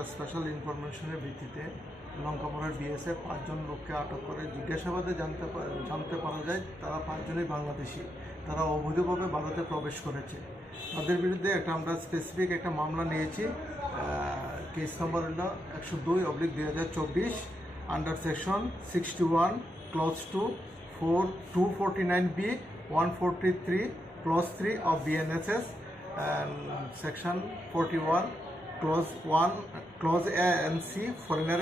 একটা স্পেশাল ইনফরমেশনের ভিত্তিতে লঙ্কাপাড়ার বিএসএফ 5 জন লোককে আটক করে জিজ্ঞাসাবাদে জানতে পারা যায় তারা 5 জনই বাংলাদেশি। তারা অবৈধভাবে ভারতে প্রবেশ করেছে। তাদের বিরুদ্ধে আমরা স্পেসিফিক একটা মামলা নিয়েছি। কেস নম্বর হলো 102/2024 under section 61 clause 2 249B 143 clause 3 of BNSS and section 41 clause 1 clause A and C foreigner